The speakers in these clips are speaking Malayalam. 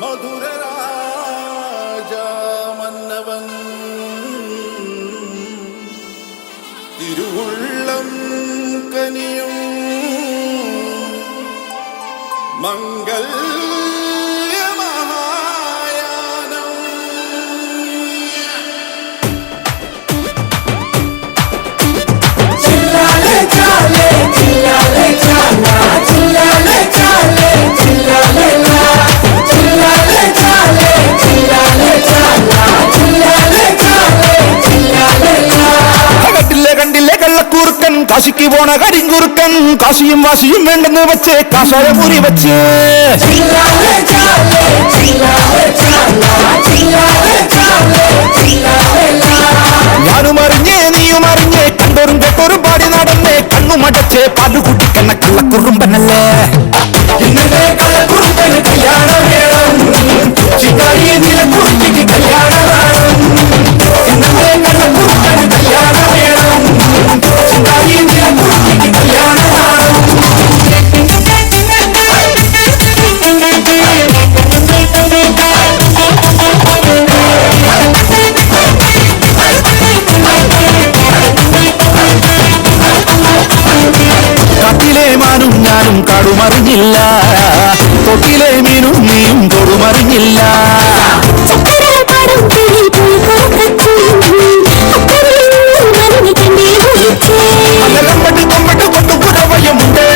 മധുരരാജ മന്നവൻ തിരുവുള്ളം കനിയും മംഗല്യമഹായാനം ചില്ലാലെ ചാലെ ചില്ലാലെ ചാല ചില്ലാലെ ചാലെ ചില്ലാലെ ലാ ചില്ലാലെ ചാലെ ചില്ലാലെ ചാല ചില്ലാലെ ചാലെ ചില്ലാലെ ലാ കണ്ടില്ലേ കള്ളക്കൂർക്കൻ കാശിക്ക് പോണ കരിങ്കൂർക്കൻ കാശിയും വാശിയും വേണ്ടെന്ന് വെച്ച് കാശായ മുറി വെച്ച് ചില്ലാലെ ചാലെ ചില്ലാലെ ചാല ചില്ലാലെ ചാലെ ചില്ലാലെ ലാ ഞാനും അറിഞ്ഞേ നീയും അറിഞ്ഞേ കണ്ടോറും കേട്ടോറും പാടി നടന്നേ കണ്ണുമടച്ച് പാലു കുടിക്കണ കള്ളക്കുറുമ്പനല്ലേ ഇന്നലെ കള്ളക്കുറുമ്പന് കല്യാണം വേണം ചിക്കാരി നിലക്കുറുപ്പിക്ക് കല്യാണം വേണം ഇന്നലെ കള്ളക്കുറുമ്പന് കല്യാണം വേണം ചിക്കാരി നിലക്കുറുപ്പിക്ക് കല്യാണം വേണം കാട്ടിലെ മാനും ഞാനും കാടുമറിഞ്ഞില്ല തൊട്ടിലെ മീനും നീയും തൊടുമറിഞ്ഞില്ല കൊമ്പട്ട് കൊണ്ടു കുരവയമുണ്ട്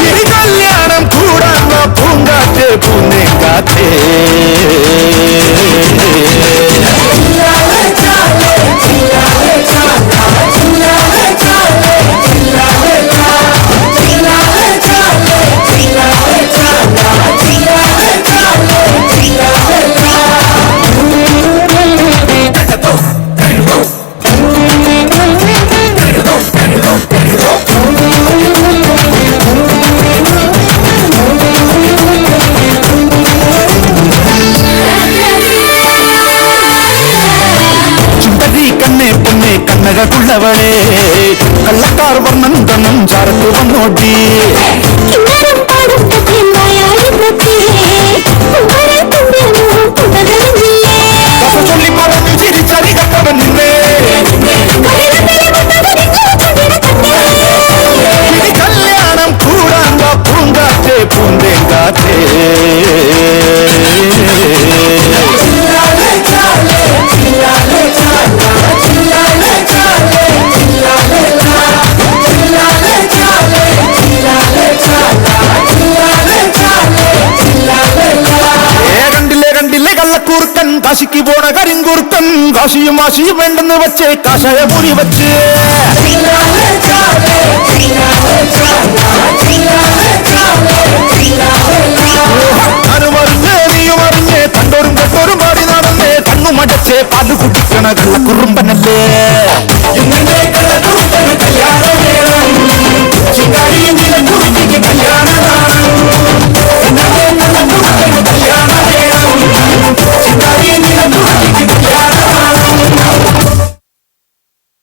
ഇനി കല്യാണം കൂടാൻ പൂങ്കാറ്റ് പൂന്നേ കാറ്റേ കണ്ണകക്കുള്ളവളെ കള്ളക്കാർ വർണ്ണം തന്നും ചാരത്ത് വന്നോട്ടി ചൊല്ലി പറഞ്ഞു ചിരിച്ചറി കട്ടവൻ നിന്നേ ഇനി കല്യാണം കൂടാൻ പൂങ്കാറ്റേ പൂന്തേ കാറ്റേ കള്ളക്കൂർക്കൻ കാശിക്ക് പോണ കരിങ്കൂർക്കൻ കാശിയും വാശിയും വേണ്ടെന്ന് വെച്ച് കാശായ മുറി വെച്ച് ഞാനും അറിഞ്ഞേ നീയും അറിഞ്ഞേ കണ്ടോറും കേട്ടോറും പാടി നടന്നേ കണ്ണുമടച്ചേ പാല് കുടിക്കണ കള്ളക്കുറുമ്പനല്ലേ